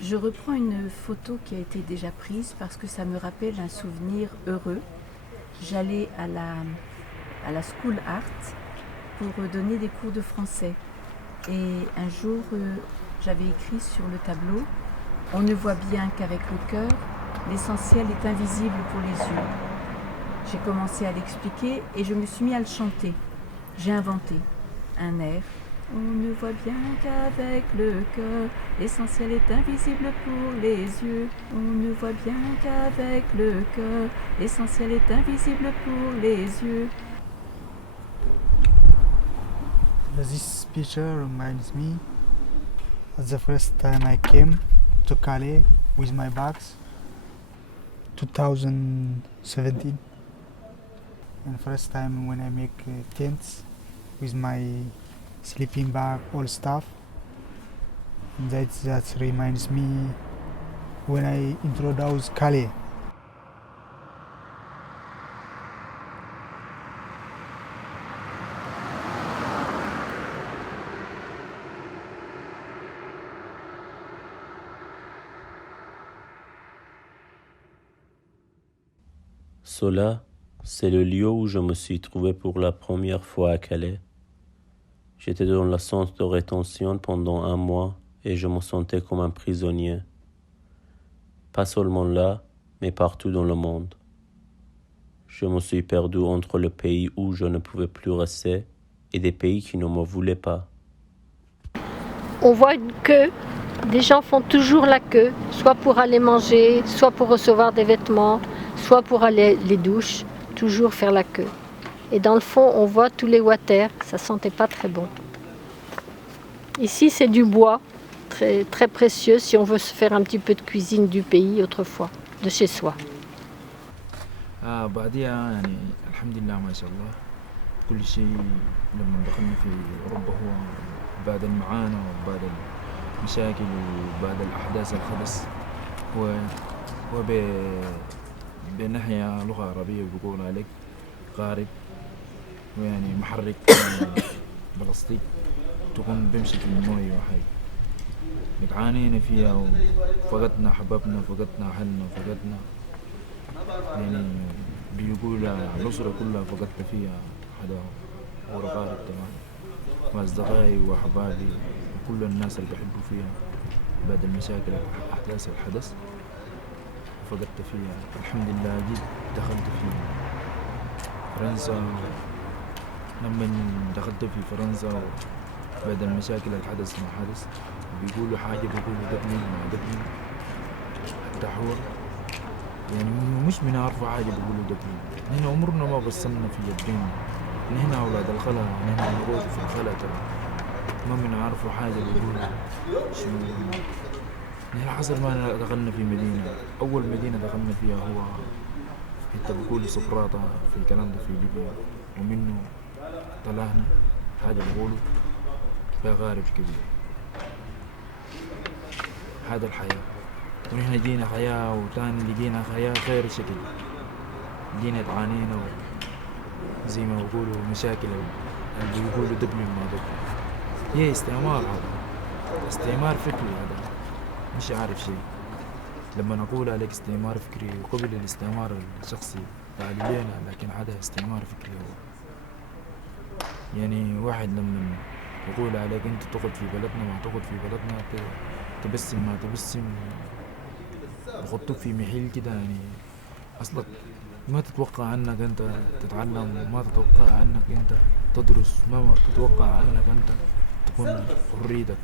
Je reprends une photo qui a été déjà prise parce que ça me rappelle un souvenir heureux. J'allais à la School Art pour donner des cours de français. Et un jour, j'avais écrit sur le tableau: on ne voit bien qu'avec le cœur, l'essentiel est invisible pour les yeux. J'ai commencé à l'expliquer et je me suis mis à le chanter. J'ai inventé un air. On ne voit bien qu'avec le cœur, l'essentiel est invisible pour les yeux. On ne voit bien qu'avec le cœur, l'essentiel est invisible pour les yeux. This picture reminds me of the first time I came to Calais with my bags, 2017. And first time when I make tents with my sleeping bag, all stuff. That reminds me when I introduced Calais. Cela, c'est le lieu où je me suis trouvé pour la première fois à Calais. J'étais dans le centre de rétention pendant 1 mois et je me sentais comme un prisonnier. Pas seulement là, mais partout dans le monde. Je me suis perdu entre le pays où je ne pouvais plus rester et des pays qui ne me voulaient pas. On voit une queue, des gens font toujours la queue, soit pour aller manger, soit pour recevoir des vêtements, soit pour aller les douches, toujours faire la queue. Et dans le fond, on voit tous les water, ça sentait pas très bon. Ici, c'est du bois, très, très précieux si on veut se faire un petit peu de cuisine du pays autrefois, de chez soi. بعديها يعني الحمد لله ما شاء الله كل شيء لما دخلنا في أوروبا هو بعد المعاناة وبعد المشاكل وبعد الأحداث الحدث هو بناحية لغة عربية بيقول عليك قارب ويعني محرك بلاستيك تكون بيمشي في الموية وحي عانينا فيها وفقدنا حبابنا فقدنا أهلنا فقدنا يعني بيقول الأسرة كلها فقدت فيها حدا هو قارب تمام وأصدقائي وأحبابي وكل الناس اللي بحبوا فيها بعد المشاكل أحداث الحدث فقدت فيها. الحمد لله جيت دخلت في فرنسا. لما دخلت في فرنسا بعد المشاكل الحدث ما حدث بيقولوا حاجة بيقولوا دبلن ما دبلن حتى هو يعني مش بنعرفوا حاجة بيقولوا دبلن. نحن عمرنا ما بصلنا في الدين. نحن أولاد الخلا نحن نروح في الخلا ترى ما بنعرفوا حاجة بيقولوا شنو. نحن حصل ما دخلنا في مدينة. أول مدينة دخلنا فيها هو حتى بيقولوا سقراطة في الكلام ده في ليبيا ومنه طلعنا حاجة بيقولوا فيها غارب كبير. هذا الحياة ونحن جينا حياة وتاني لقينا حياة غير شكل. جينا تعانينا زي ما بيقولوا مشاكل اللي بيقولوا دبل ما دبل. هي استعمار. هذا استعمار فكري. هذا مش عارف شيء. لما نقول عليك استعمار فكري وقبل الاستعمار الشخصي علينا لكن هذا استعمار فكري. هو يعني واحد لما يقول عليك انت تقعد في بلدنا ما تقعد في بلدنا تبسم ما تبسم بخطوك في محل كده يعني اصلك ما تتوقع عنك انت تتعلم ما تتوقع عنك انت تدرس ما تتوقع عنك انت تكون حريتك.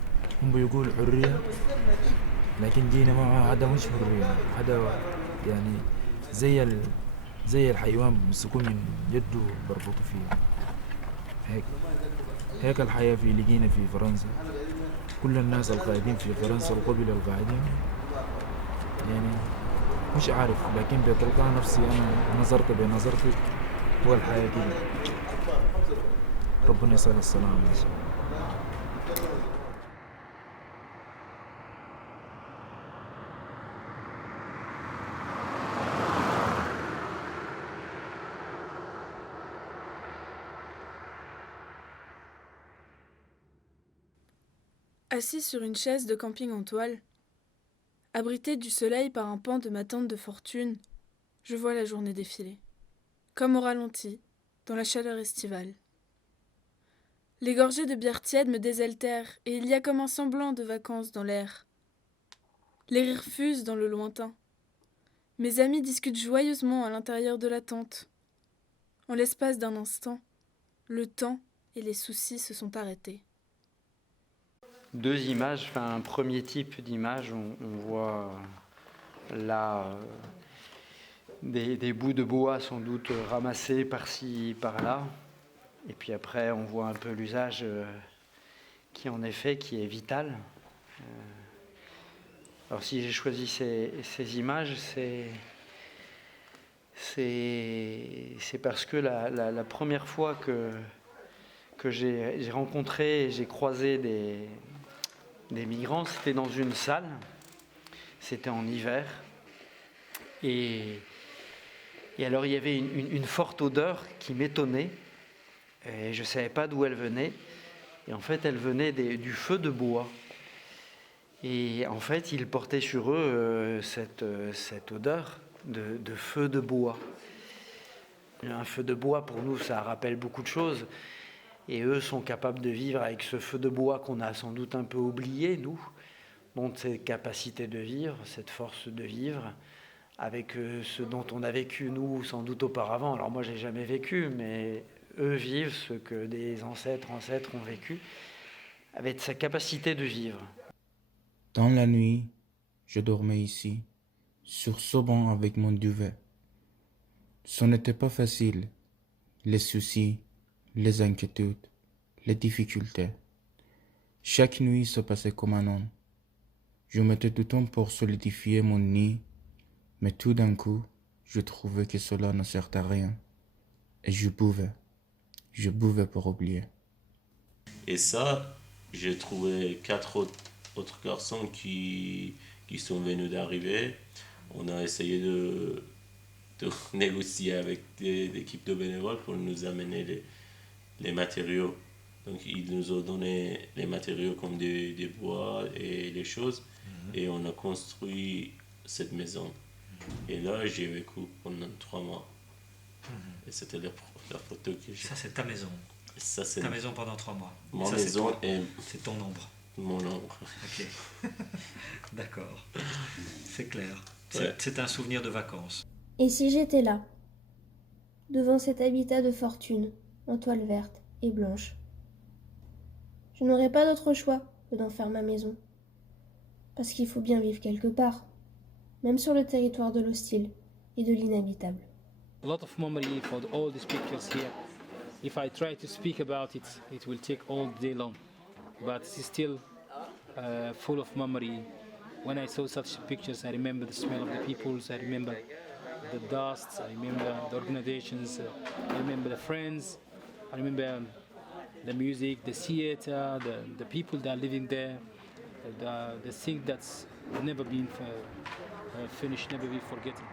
هم بيقول حرية لكن جينا معه هذا مش حرية. هذا يعني زي الحيوان بيمسكوه من يده بربطوا فيه. هيك الحياة في لقينا في فرنسا. كل الناس القاعدين في فرنسا وقبل القاعدين يعني مش عارف لكن بتلقى نفسي أنا نظرت بنظرتي هو الحياة كده. ربنا يسأل السلامة إن شاء الله. Assis sur une chaise de camping en toile, Abrité du soleil par un pan de ma tente de fortune, je vois la journée défiler, comme au ralenti, dans la chaleur estivale. Les gorgées de bière tiède me désaltèrent, et il y a comme un semblant de vacances dans l'air. Les rires fusent dans le lointain. Mes amis discutent joyeusement à l'intérieur de la tente. En l'espace d'un instant, le temps et les soucis se sont arrêtés. Deux images, un premier type d'image, on voit là des bouts de bois sans doute ramassés par-ci, par-là. Et puis après, on voit un peu l'usage qui est vital. Alors si j'ai choisi ces images, c'est parce que la première fois que j'ai rencontré et j'ai croisé des migrants, c'était dans une salle, c'était en hiver, et alors il y avait une forte odeur qui m'étonnait, et je ne savais pas d'où elle venait, et en fait elle venait du feu de bois, et en fait ils portaient sur eux cette odeur de feu de bois. Un feu de bois pour nous ça rappelle beaucoup de choses, et eux sont capables de vivre avec ce feu de bois qu'on a sans doute un peu oublié, nous, donc cette capacité de vivre, cette force de vivre, avec ce dont on a vécu, nous, sans doute auparavant. Alors moi, j'ai jamais vécu, mais eux vivent ce que des ancêtres ont vécu, avec sa capacité de vivre. Dans la nuit, je dormais ici, sur ce banc avec mon duvet. Ce n'était pas facile, les soucis, les inquiétudes, les difficultés. Chaque nuit se passait comme un homme. Je mettais du temps pour solidifier mon nid, mais tout d'un coup, je trouvais que cela ne servait à rien. Et je buvais pour oublier. Et ça, j'ai trouvé 4 autres garçons qui sont venus d'arriver. On a essayé de négocier avec des équipes de bénévoles pour nous amener les matériaux. Donc ils nous ont donné les matériaux comme des bois et les choses, et on a construit cette maison. Et là j'ai vécu pendant 3 mois. Et c'était la photo que j'ai. Ça c'est ta maison. Ça, c'est ta maison pendant 3 mois. Mon ça, maison c'est ton ombre. Mon ombre. Ok. D'accord. C'est clair. Ouais. C'est un souvenir de vacances. Et si j'étais là, devant cet habitat de fortune, en toile verte et blanche, je n'aurais pas d'autre choix que d'en faire ma maison. Parce qu'il faut bien vivre quelque part, même sur le territoire de l'hostile et de l'inhabitable. A lot of memory for all these pictures here. If I try to speak about it, it will take all day long. But it's still full of memory. When I saw such pictures, I remember the smell of the peoples, I remember the dust, I remember the organizations, I remember the friends, I remember the music, the theater, the people that are living there, the thing that's never been finished, never been forgotten.